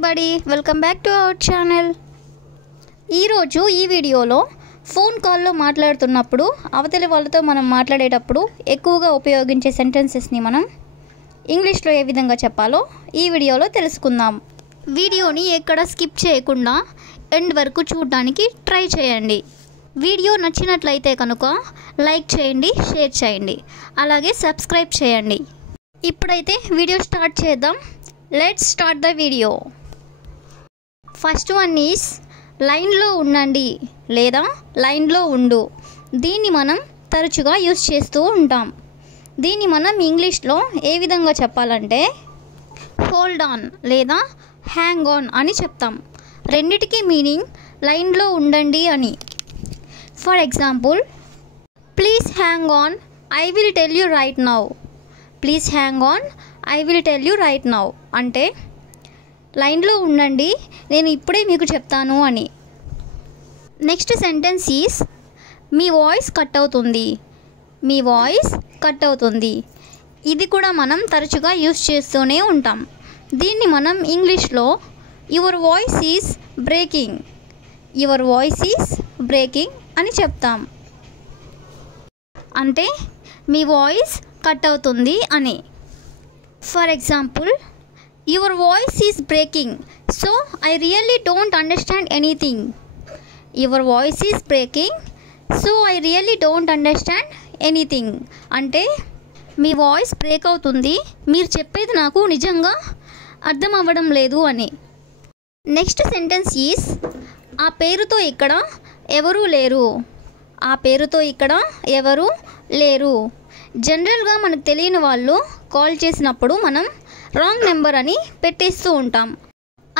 everybody, welcome back to our channel. ఈరోజు ఈ వీడియోలో ఫోన్ కాల్లో మాట్లాడుతున్నప్పుడు అవతలి వాళ్ళతో మనం మాట్లాడేటప్పుడు ఎక్కువగా ఉపయోగించే సెంటెన్సెస్ని మనం ఇంగ్లీష్లో ఏ విధంగా చెప్పాలో ఈ వీడియోలో తెలుసుకుందాం. వీడియోని ఎక్కడ స్కిప్ చేయకుండా ఎండ్ వరకు చూడడానికి ట్రై చేయండి. వీడియో నచ్చినట్లయితే కనుక లైక్ చేయండి, షేర్ చేయండి, అలాగే సబ్స్క్రైబ్ చేయండి. ఇప్పుడైతే వీడియో స్టార్ట్ చేద్దాం. Let's start the video. First one is లైన్లో ఉండండి లేదా లైన్లో ఉండు. దీన్ని మనం తరచుగా యూస్ చేస్తూ ఉంటాం. దీన్ని మనం ఇంగ్లీష్లో ఏ విధంగా చెప్పాలంటే హోల్డ్ ఆన్ లేదా హ్యాంగ్ ఆన్ అని చెప్తాం. రెండిటికి మీనింగ్ లైన్లో ఉండండి అని. For example, please hang on, I will tell you right now. Please hang on, I will tell you right now అంటే లైన్లో ఉండండి, నేను ఇప్పుడే మీకు చెప్తాను అని. Next sentence is me voice cut అవుతుంది. మీ వాయిస్ కట్ అవుతుంది. ఇది కూడా మనం తరచుగా యూస్ చేస్తూనే ఉంటాం. దీన్ని మనం ఇంగ్లీష్లో your voice is breaking, your voice is breaking అని చెప్తాం. అంటే మీ వాయిస్ కట్ అవుతుంది అని. For example, your voice is breaking, so I really don't understand anything. Your voice is breaking, so I really don't understand anything అంటే మీ voice break అవుతుంది, మీరు చెప్పేది నాకు నిజంగా అర్థం అవ్వడం లేదు అని. నెక్స్ట్ సెంటెన్స్ ఈజ్ ఆ పేరుతో ఇక్కడ ఎవరూ లేరు. ఆ పేరుతో ఇక్కడ ఎవరు లేరు. జనరల్గా మనకు తెలియని వాళ్ళు కాల్ చేసినప్పుడు మనం రాంగ్ నెంబర్ అని పెట్టేస్తూ ఉంటాం.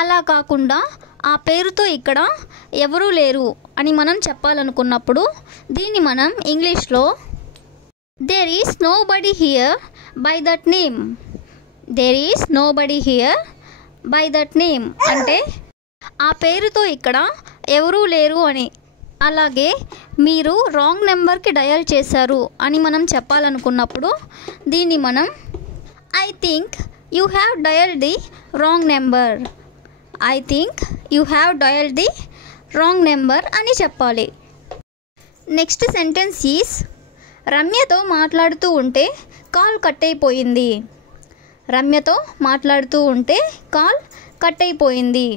అలా కాకుండా ఆ పేరుతో ఇక్కడ ఎవరూ లేరు అని మనం చెప్పాలనుకున్నప్పుడు దీన్ని మనం ఇంగ్లీష్లో there is nobody here by that name. There is nobody here by that name అంటే ఆ పేరుతో ఇక్కడ ఎవరూ లేరు అని. అలాగే మీరు రాంగ్ నెంబర్కి డయల్ చేశారు అని మనం చెప్పాలనుకున్నప్పుడు దీన్ని మనం I think you have dialled the wrong number. I think you have dialled the wrong number అని చెప్పాలి. నెక్స్ట్ సెంటెన్స్ ఈస్ రమ్యతో మాట్లాడుతూ ఉంటే కాల్ కట్ అయిపోయింది. రమ్యతో మాట్లాడుతూ ఉంటే కాల్ కట్ అయిపోయింది.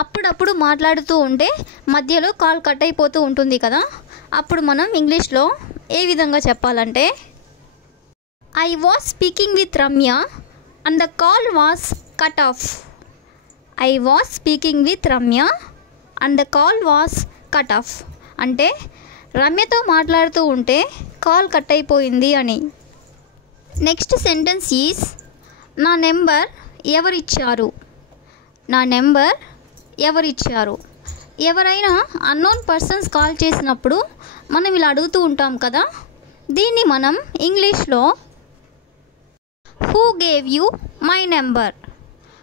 అప్పుడప్పుడు మాట్లాడుతూ ఉంటే మధ్యలో కాల్ కట్ అయిపోతూ ఉంటుంది కదా, అప్పుడు మనం ఇంగ్లీష్లో ఏ విధంగా చెప్పాలంటే I was speaking with Ramya and the call was cut off. I was speaking with Ramya and the call was cut off అంటే రమ్యతో మాట్లాడుతూ ఉంటే కాల్ కట్ అయిపోయింది అని. నెక్స్ట్ సెంటెన్స్ ఈజ్ నా నెంబర్ ఎవరిచ్చారు. నా నెంబర్ ఎవరిచ్చారు. ఎవరైనా అన్నోన్ పర్సన్స్ కాల్ చేసినప్పుడు మనం ఇలా అడుగుతూ ఉంటాం కదా, దీన్ని మనం ఇంగ్లీష్లో who gave you my number,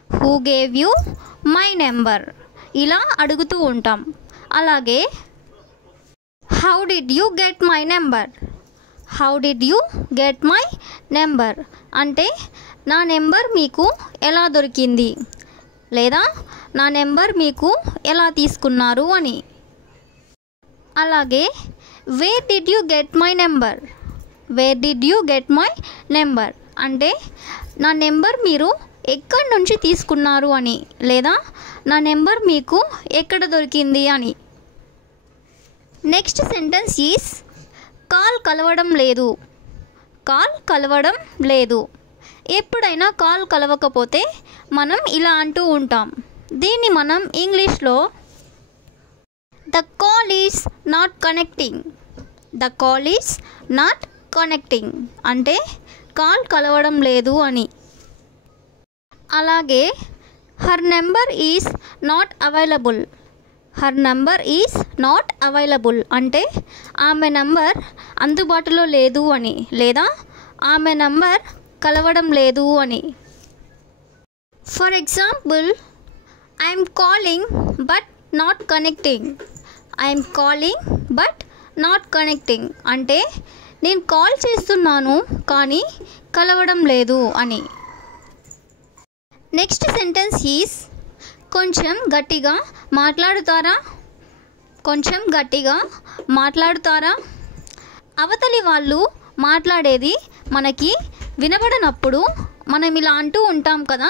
who gave you my number ఇలా అడుగుతూ ఉంటాం. అలాగే how did you get my number, how did you get my number అంటే నా నెంబర్ మీకు ఎలా దొరికింది లేదా నా నెంబర్ మీకు ఎలా తీసుకున్నారు అని. అలాగే where did you get my number, where did you get my number అంటే నా నెంబర్ మీరు ఎక్కడి నుంచి తీసుకున్నారు అని లేదా నా నెంబర్ మీకు ఎక్కడ దొరికింది అని. నెక్స్ట్ సెంటెన్స్ ఈస్ కాల్ కలవడం లేదు. కాల్ కలవడం లేదు. ఎప్పుడైనా కాల్ కలవకపోతే మనం ఇలా అంటూ ఉంటాం. దీన్ని మనం ఇంగ్లీష్లో the call is not connecting, the call is not connecting అంటే కాల్ కలవడం లేదు అని. అలాగే her number is not available, her number is not available అంటే ఆమె నంబర్ అందుబాటులో లేదు అని లేదా ఆమె నంబర్ కలవడం లేదు అని. For example, I'm calling but not connecting. I'm calling but not connecting అంటే నేను కాల్ చేస్తున్నాను కానీ కలవడం లేదు అని. నెక్స్ట్ సెంటెన్స్ ఈస్ కొంచెం గట్టిగా మాట్లాడుతారా. కొంచెం గట్టిగా మాట్లాడుతారా. అవతలి వాళ్ళు మాట్లాడేది మనకి వినబడనప్పుడు మనం ఇలా అంటూ ఉంటాం కదా,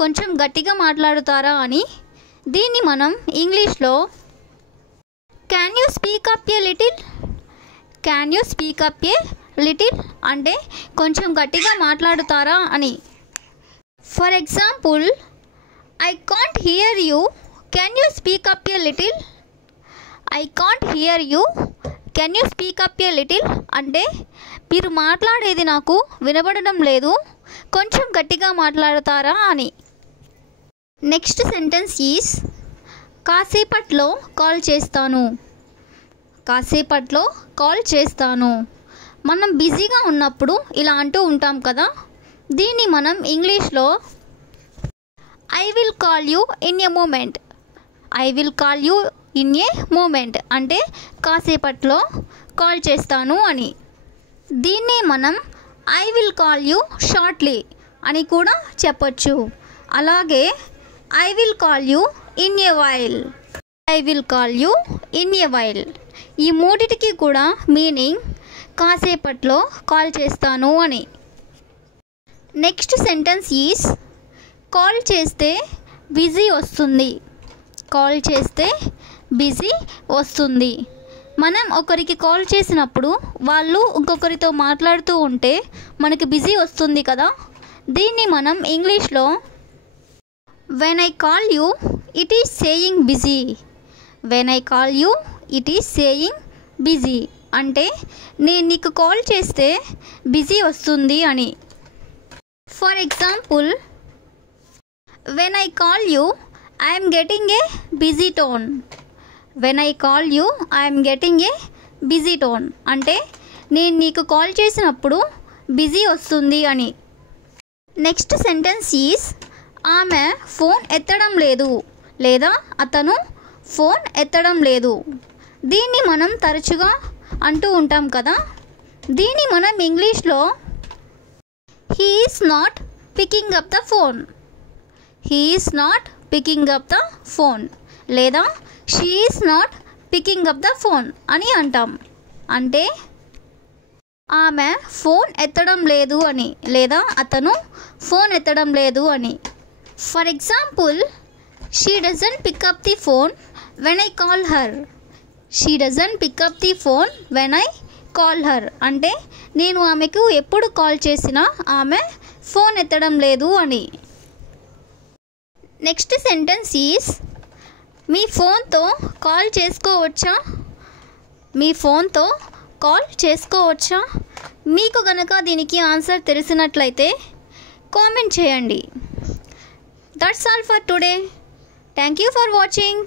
కొంచెం గట్టిగా మాట్లాడుతారా అని. దీన్ని మనం ఇంగ్లీష్లో can you speak up a little, can you speak up a little అంటే కొంచెం గట్టిగా మాట్లాడుతారా అని. For example, I can't hear you, can you speak up a little. I can't hear you, can you speak up a little అంటే మీరు మాట్లాడేది నాకు వినబడడం లేదు, కొంచెం గట్టిగా మాట్లాడతారా అని. నెక్స్ట్ సెంటెన్స్ ఈస్ కాసేపట్లో కాల్ చేస్తాను. కాసేపట్లో కాల్ చేస్తాను. మనం బిజీగా ఉన్నప్పుడు ఇలా అంటూ ఉంటాం కదా, దీన్ని మనం ఇంగ్లీష్లో I will call you in a moment. I will call you in a moment అంటే కాసేపట్లో కాల్ చేస్తాను అని. దీన్నే మనం I will call you shortly అని కూడా చెప్పొచ్చు. అలాగే I will call you in a while, I will call you in a while. ఈ మూడిటికి కూడా మీనింగ్ కాసేపట్లో కాల్ చేస్తాను అని. నెక్స్ట్ సెంటెన్స్ ఈస్ కాల్ చేస్తే బిజీ వస్తుంది. కాల్ చేస్తే బిజీ వస్తుంది. మనం ఒకరికి కాల్ చేసినప్పుడు వాళ్ళు ఇంకొకరితో మాట్లాడుతూ ఉంటే మనకి బిజీ వస్తుంది కదా, దీన్ని మనం ఇంగ్లీష్లో when I call you it is saying busy. When I call you it is saying busy అంటే నేను నీకు కాల్ చేస్తే బిజీ వస్తుంది అని. For example, when I call you I'm getting a busy tone. When I call you I'm getting a busy tone అంటే నేను నీకు call చేసినప్పుడు బిజీ వస్తుంది అని. నెక్స్ట్ సెంటెన్స్ ఈస్ ఆమె ఫోన్ ఎత్తడం లేదు లేదా అతను ఫోన్ ఎత్తడం లేదు. దీన్ని మనం తరచుగా అంటూ ఉంటాం కదా, దీన్ని మనం ఇంగ్లీష్లో he is not picking up the phone. He is not picking up the phone లేదా she is not picking up the phone అని అంటాం. అంటే ఆమె ఫోన్ ఎత్తడం లేదు అని లేదా అతను ఫోన్ ఎత్తడం లేదు అని. For example, she doesn't pick up the phone when I call her. She doesn't pick up the phone when I call her అంటే నేను ఆమెకు ఎప్పుడు కాల్ చేసినా ఆమె ఫోన్ ఎత్తడం లేదు అని. నెక్స్ట్ సెంటెన్స్ ఈస్ మీ ఫోన్తో కాల్ చేసుకోవచ్చా. మీ ఫోన్తో కాల్ చేసుకోవచ్చా. మీకు గనక దీనికి ఆన్సర్ తెలిసినట్లయితే కామెంట్ చేయండి. That's all for today. Thank you for watching.